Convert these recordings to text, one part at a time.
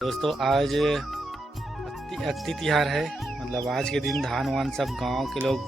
दोस्तों आज अक्ति तिहार है। मतलब आज के दिन धान वान सब गांव के लोग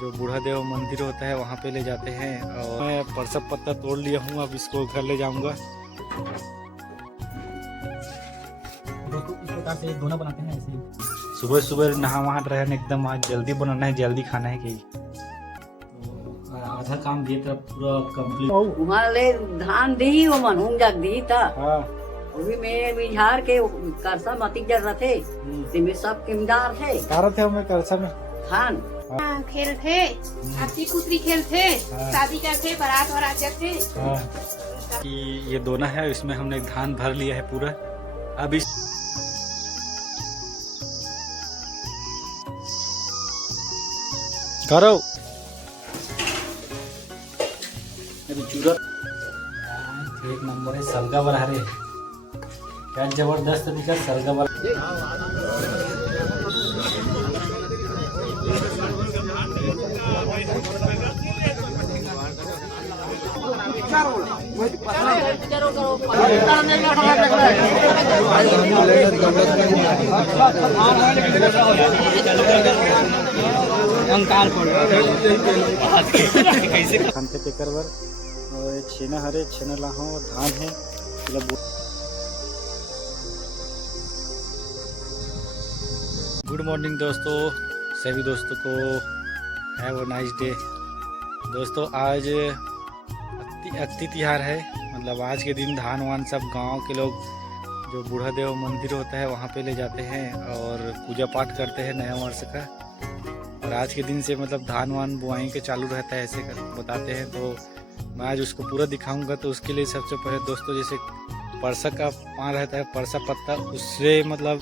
जो बूढ़ा देव मंदिर होता है वहां पे ले जाते हैं। और मैं परसप पत्ता तोड़ लिया हूँ, अब इसको घर ले जाऊंगा। दोस्तों इस प्रकार से दोना बनाते हैं ऐसे ही। सुबह सुबह नहा वहा रहे एकदम, आज जल्दी बनाना है, जल्दी खाना है कि तो आधा काम दिए तब पूरा कंप्लीट। उमाले धान दी वो मन हूं जग दी था। हाँ अभी में बिहार के करसा मती जर रथे तिमे सब किमदार थे। कारत है मैं करसा में खान खेल थे, आपसी पुत्री खेल थे, शादी करते बारात वारात जाते। कि ये दोना है, इसमें हमने धान भर लिया है पूरा। अब इस करो चूरा एक नंबर है। सलगा बना रहे क्या जबरदस्त दिखा सलगा बना। खानते टेकर बर और छेना हरे छेना लाहो धान है। गुड मॉर्निंग दोस्तों, सभी दोस्तों को हैव अ नाइस डे। दोस्तों आज अक्ति तिहार है। मतलब आज के दिन धान वान सब गांव के लोग जो बूढ़ा देव मंदिर होता है वहाँ पे ले जाते हैं और पूजा पाठ करते हैं नया वर्ष का। और आज के दिन से मतलब धान वान बुआई के चालू रहता है, ऐसे कर बताते हैं। तो मैं आज उसको पूरा दिखाऊंगा। तो उसके लिए सबसे पहले दोस्तों जैसे परसा का पान रहता है, परसा पत्ता, उससे मतलब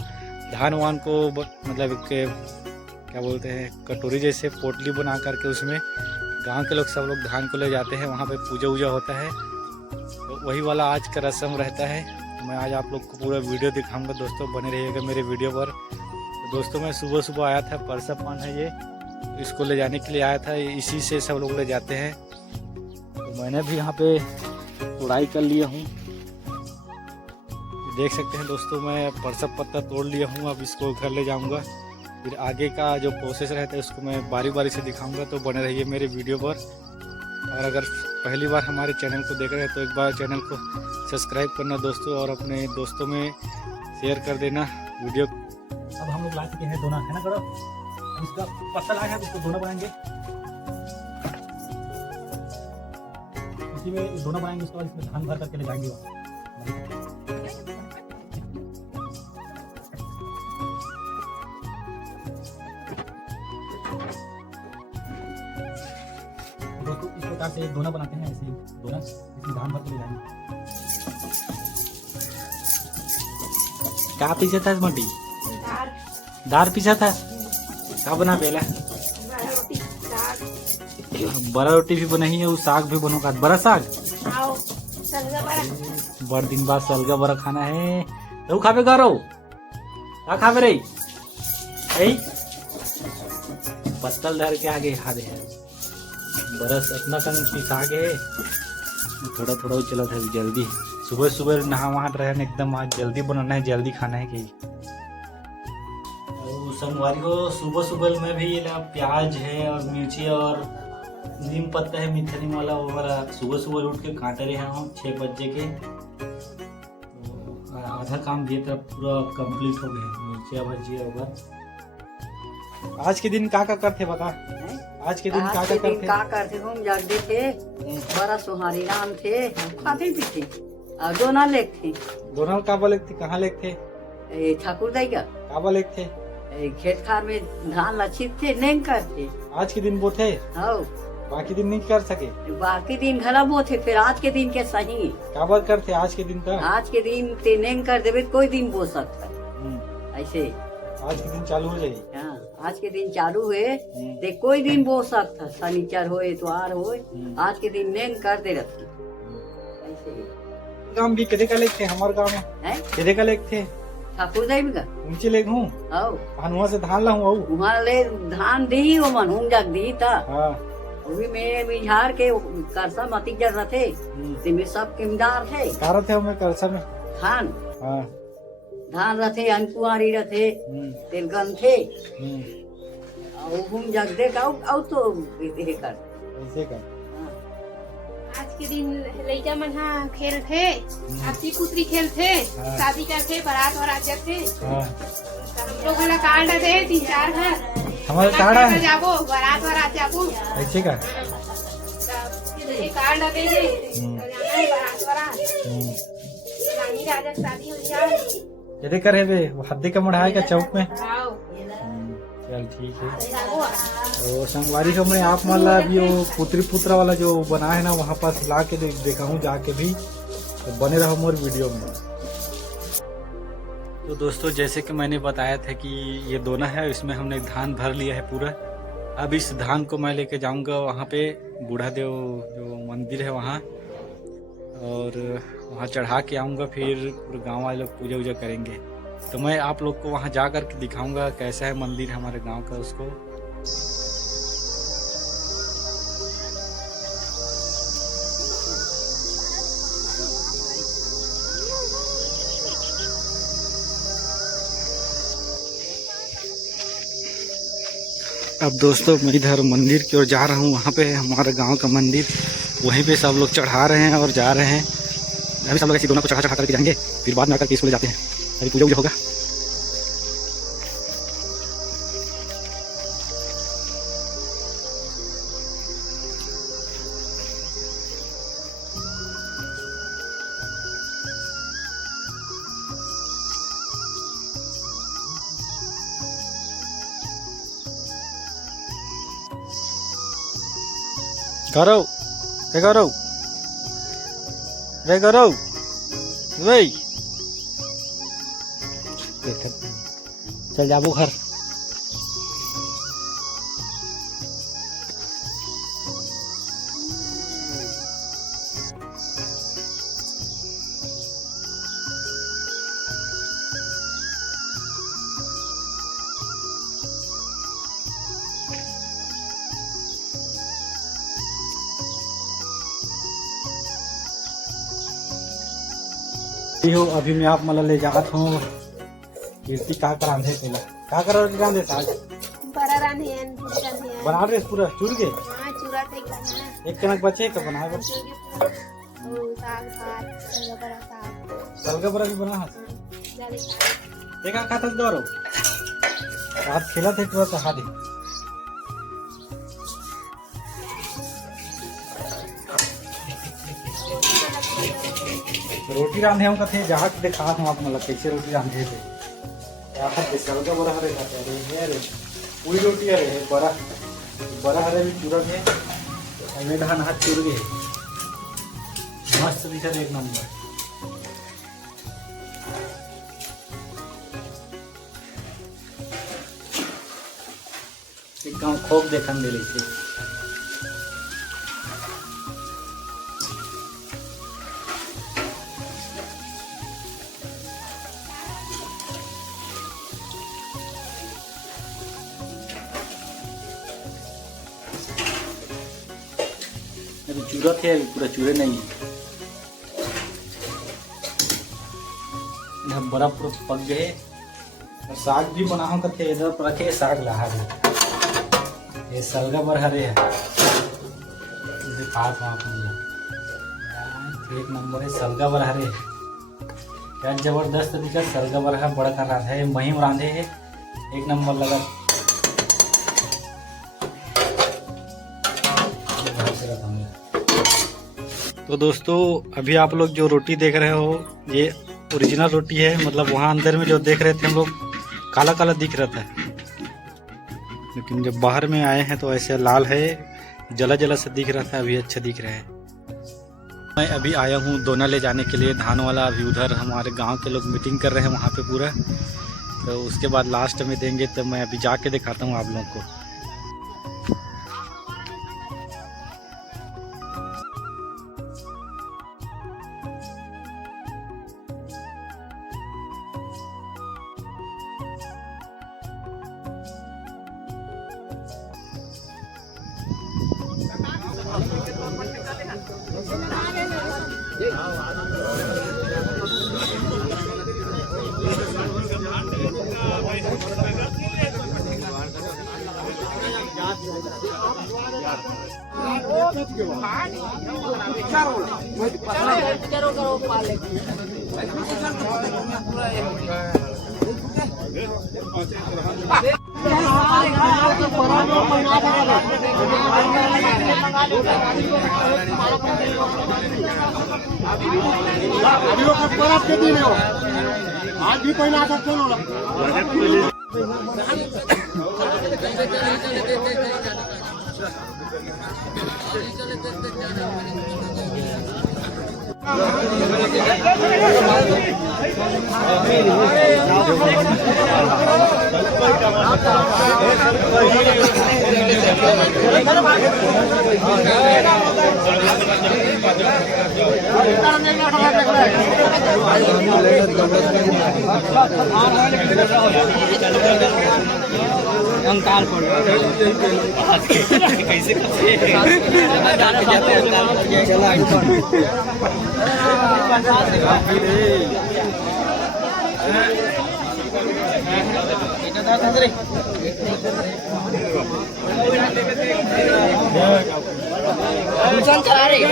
धान वान को मतलब क्या बोलते हैं कटोरी जैसे पोटली बना करके उसमें गांव के लोग सब लोग धान को ले जाते हैं, वहाँ पे पूजा वूजा होता है। तो वही वाला आज का रस्म रहता है। मैं आज आप लोग को पूरा वीडियो दिखाऊंगा। दोस्तों बने रहिएगा मेरे वीडियो पर। तो दोस्तों मैं सुबह सुबह आया था, परसा पान है ये, इसको ले जाने के लिए आया था। इसी से सब लोग ले जाते हैं। तो मैंने भी यहाँ पे उड़ाई कर लिया हूँ, देख सकते हैं दोस्तों। मैं परसप पत्ता तोड़ लिया हूँ, अब इसको घर ले जाऊंगा। फिर आगे का जो प्रोसेस रहता है उसको मैं बारी बारी से दिखाऊंगा। तो बने रहिए मेरे वीडियो पर। और अगर पहली बार हमारे चैनल को देख रहे हैं तो एक बार चैनल को सब्सक्राइब करना दोस्तों, और अपने दोस्तों में शेयर कर देना वीडियो। अब हम लोग ला चुके हैं दोना, है ना करो। अब इसका पत्ता लाए हैं, इसको दोना बनाएंगे। इसी में दोना बनाएंगे, उसके बाद इसमें धान भर करके ले जाएंगे। दोस्तों इस प्रकार से दोना बनाते हैं ऐसे ही। दोना इसमें धान भर के ले जाएंगे। क्या पीछा था मोटी दार पीछा था क्या बना बेला बड़ा रोटी भी बनाई है, वो साग भी बनोगा। बड़ा साग बड़ दिन बाद सलगा बड़ा खाना है। तो खावे गारो क्या खावे रे ऐ पत्तल धर के आगे खा दे। बरस अपना संग पिसा के थोड़ा थोड़ा चला था जल्दी। सुबह सुबह नहा वहा रहे एकदम, आज जल्दी बनाना है, जल्दी खाना है कि सोमवारी को सुबह सुबह में भी प्याज है और मिर्ची और नीम पत्ता है मिथनी वाला, वो वाला सुबह सुबह उठ के काट रहे हैं हम 6 बजे के। तो आधा काम दिए तब पूरा कंप्लीट हो गया। मिर्चिया भजिया होगा। आज के दिन का करते बता। आज के दिन का करते हम जगदे थे। बड़ा सुहारी राम थे, खाते भी थे और दोना लेक थे। दोना काबा लेक थे, कहाँ लेक थे? ठाकुर दाई का काबा लेक थे? खेत खार में धान लक्षित थे, नहीं करते। आज के दिन वो थे, बाकी दिन नहीं कर सके। बाकी दिन घरा वो थे, फिर आज के दिन के सही काबर करते आज के दिन का? आज के दिन ते नहीं कर देवे, कोई दिन बो सकता ऐसे। आज के दिन चालू हो जाएगी। हाँ, आज के दिन चालू हुए ते कोई दिन बो सकता, शनिचर हो इतवार हो, आज के दिन नहीं कर दे रखते ऐसे। गाँव भी किधे का लेक थे? हमारे गाँव में किधे का लेक थे? ठाकुर दाई भी का ऊंचे लेक हूँ, वहाँ से धान लाऊं। वहाँ ले धान दी वो मन हूं जग दी था। अभी में बिहार के करसा मती जर रथे तिमे सब किमदार थे। कारत है मैं करसा में खान धान रथे अनकुआरी रथे तेल गन थे और घूम जग दे का और तो ये कर ऐसे कर। आज के दिन लड़का मन हा खेल थे आपसी पुत्री खेल थे शादी का थे बारात और आज थे हम लोग वाला कार्ड थे 3-4 घर हमारा कार्ड है जाबो बारात और आज जाबो ऐसे का ये कार्ड दे दे बारात और रानी राजा शादी हो जाए यदि करे बे वो हद्दी का मढ़ाए का चौक में आओ चल ठीक है। जाबो तो संगवारी को मैं आप मान ला अभी वो पुत्री पुत्रा वाला जो बना है ना वहाँ पास ला के देखा हूँ जाके भी, तो बने रहो मोर वीडियो में। तो दोस्तों जैसे कि मैंने बताया था कि ये दोना है, इसमें हमने धान भर लिया है पूरा। अब इस धान को मैं लेके जाऊंगा वहाँ पे बूढ़ा देव जो मंदिर है वहाँ, और वहाँ चढ़ा के आऊँगा, फिर पूरे गाँव वाले लोग पूजा वूजा करेंगे। तो मैं आप लोग को वहाँ जा कर के दिखाऊंगा कैसा है मंदिर हमारे गांव का उसको। अब दोस्तों मैं इधर मंदिर की ओर जा रहा हूँ, वहाँ पे हमारे गांव का मंदिर, वहीं पे सब लोग चढ़ा रहे हैं और जा रहे हैं। अभी सब लोग ऐसी दोनों को चढ़ा करके जाएंगे, फिर बाद में आकर के स्कूल जाते हैं। अभी पूजा वूजा होगा। गौरव, रे गौरव, रे गौरव, वही चल जाबो घर। हो अभी मैं आप मतलब ले जात हूँ कीर्ति का करांधे पहले का करा रांधे साग बड़ा रांधे हैं पूरी रांधे हैं बना रहे पूरा चूर के हां चूरा ते खाना एक कनक बचे का बनाए बस ओ साग भात बड़ा साग सलगा बरा भी बना है जाले देखा खाता दौरो रात खेला थे तो हादी रोटी रांधे हम कथे जहाँ देखा हम आप मतलब कैसे रोटी रांधे थे यहाँ खाते सलगा बरा हरे खाते अरे अरे पूरी रोटी अरे बरा बरा हरे भी चूरा थे हमें धान हाथ चूर गए मस्त दिखा एक नंबर। एक गाँव खोप देखन दे थे अभी चूरा थे अभी पूरा चूरे नहीं इधर बड़ा पूरा पक गए और साग भी बना हूँ थे इधर पर रखे साग लहा गए ये सलगा बर हरे है इसे खास वहाँ एक नंबर है सलगा बर हरे क्या जबरदस्त दिखा सलगा बर है बड़ा कर रहा है महिम रांधे है एक नंबर लगा। तो दोस्तों अभी आप लोग जो रोटी देख रहे हो ये ओरिजिनल रोटी है, मतलब वहाँ अंदर में जो देख रहे थे हम लोग काला काला दिख रहा था, लेकिन जब बाहर में आए हैं तो ऐसे लाल है, जला जला सा दिख रहा था, अभी अच्छा दिख रहा है। मैं अभी आया हूँ दोना ले जाने के लिए धान वाला। अभी उधर हमारे गांव के लोग मीटिंग कर रहे हैं वहाँ पे पूरा, तो उसके बाद लास्ट में देंगे, तो मैं अभी जाके दिखाता हूँ आप लोगों को। अभी वो परब के दिन हो, आज भी पहना सकते हो। अंकार पड़ कैसे चला रहे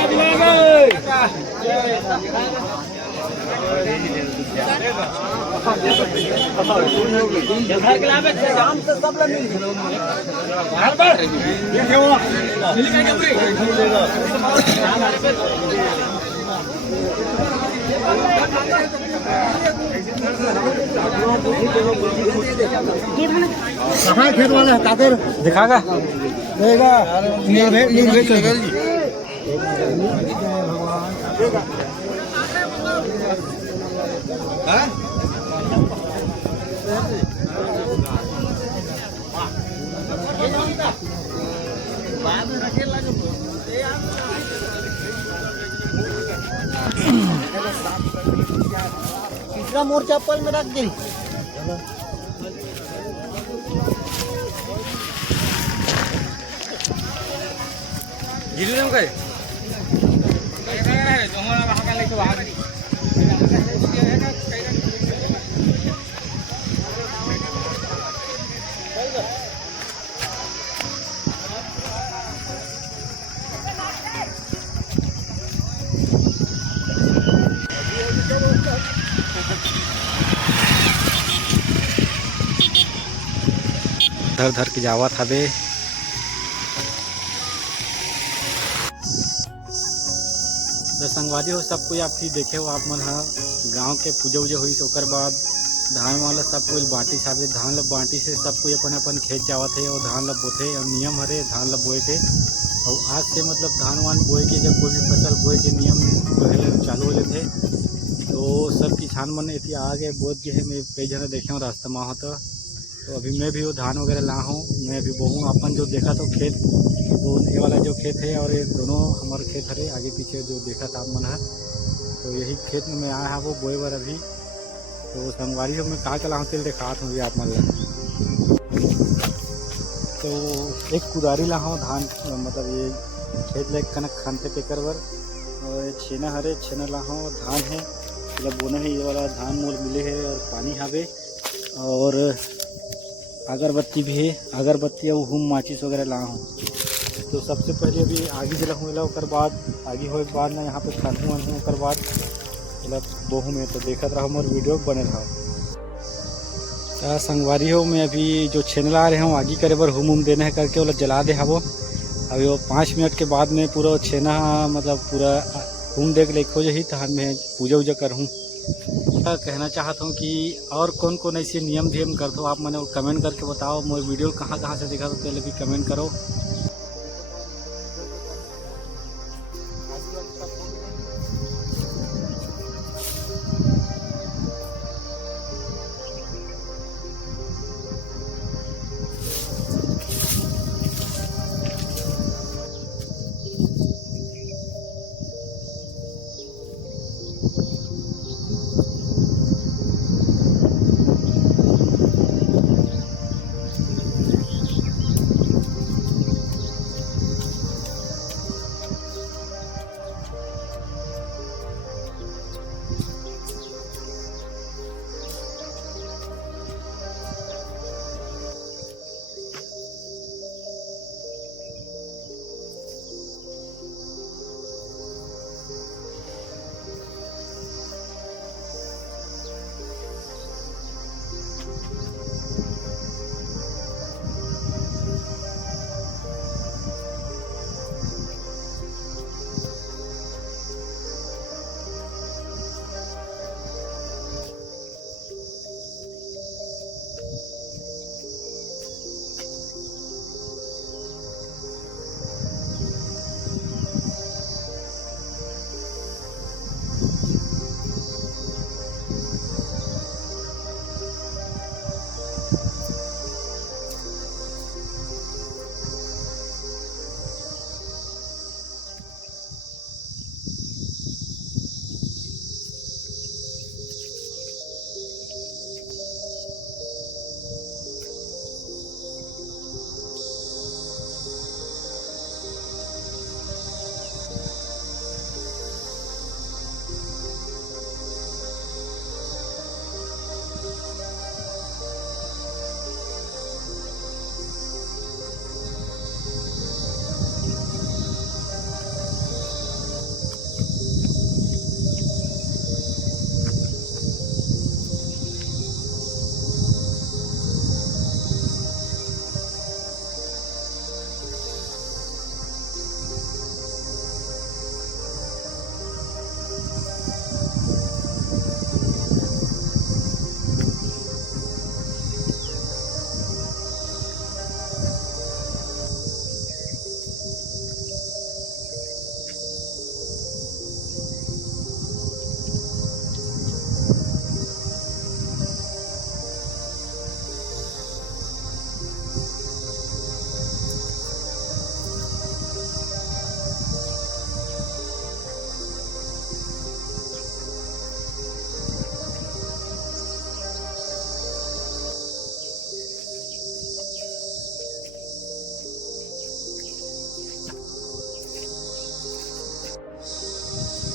कहाँ खेत वाले हटाकर दिखागा देगा निर्भेद तीसरा मोर्चा पल में रख दी। धर धर के जावत हवे संगवारी हो सब कोई आप ही देखे हो आप मन हा गांव के पूजा उजा हुई ओकर बाद धान वाला सब कोई बाटी साबे धान ला बाटी से सब कोई अपन अपन खेत जावत है और धान ला बोथे और नियम हरे धान ला बोए के और आज से मतलब धान वान बोए के जब कोई भी फसल बोए के नियम पहले चालू हो जाते तो सब किसान मन इतनी आगे बोध के है मैं कई जन देखे हूँ रास्ता में होता तो अभी मैं भी वो धान वगैरह ला हूँ मैं भी बोहूँ अपन जो देखा तो खेत तो ये वाला जो खेत है और ये दोनों हमारे खेत हरे आगे पीछे जो देखा था आप मन है तो यही खेत में मैं आया है वो बोए बर अभी तो संगवारी जब मैं कहाँ चला हूँ तेल देखा हूँ आप मन तो एक कुदारी ला हूँ धान मतलब ये खेत ले कनक खानते टेकर बर और छेना हरे छेना ला हूँ धान है मतलब बोना है ये वाला धान मोल मिले है और पानी हावे और अगरबत्ती भी है अगरबत्ती और हुम माचिस वगैरह ला हूँ तो सबसे पहले अभी आगे जला हूँ ओकर बाद आगे हो के बाद ना यहाँ पे खानू वन हूँ ओकर बाद मतलब बोहू में तो देखत रहा मोर वीडियो बने रहा संगवारी हो मैं अभी जो छेनला आ रहे हूँ आगे करे बर हुम देने है करके वो जला दे हवो अभी वो 5 मिनट के बाद में पूरा छेना मतलब पूरा हुम देख ले खो जही तहन में पूजा उजा करूँ कहना चाहता हूँ कि और कौन कौन ऐसे नियम धियम करते हो आप मैंने कमेंट करके बताओ मोर वीडियो कहाँ से देखा तो पहले भी कमेंट करो।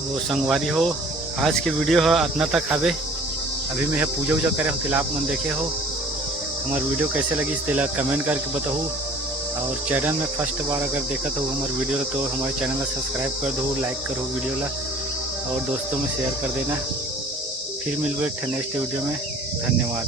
वो संगवारी हो आज के वीडियो है इतना तक हवे। अभी मैं पूजा वूजा करे हो तिला आप मन देखे हो। हमार वीडियो कैसे लगी इस तिला कमेंट करके बताओ। और चैनल में फर्स्ट बार अगर देखा हो हमारे वीडियो तो हमारे चैनल में सब्सक्राइब कर दो, लाइक करो वीडियो ला और दोस्तों में शेयर कर देना। फिर मिलवे नेक्स्ट वीडियो में। धन्यवाद।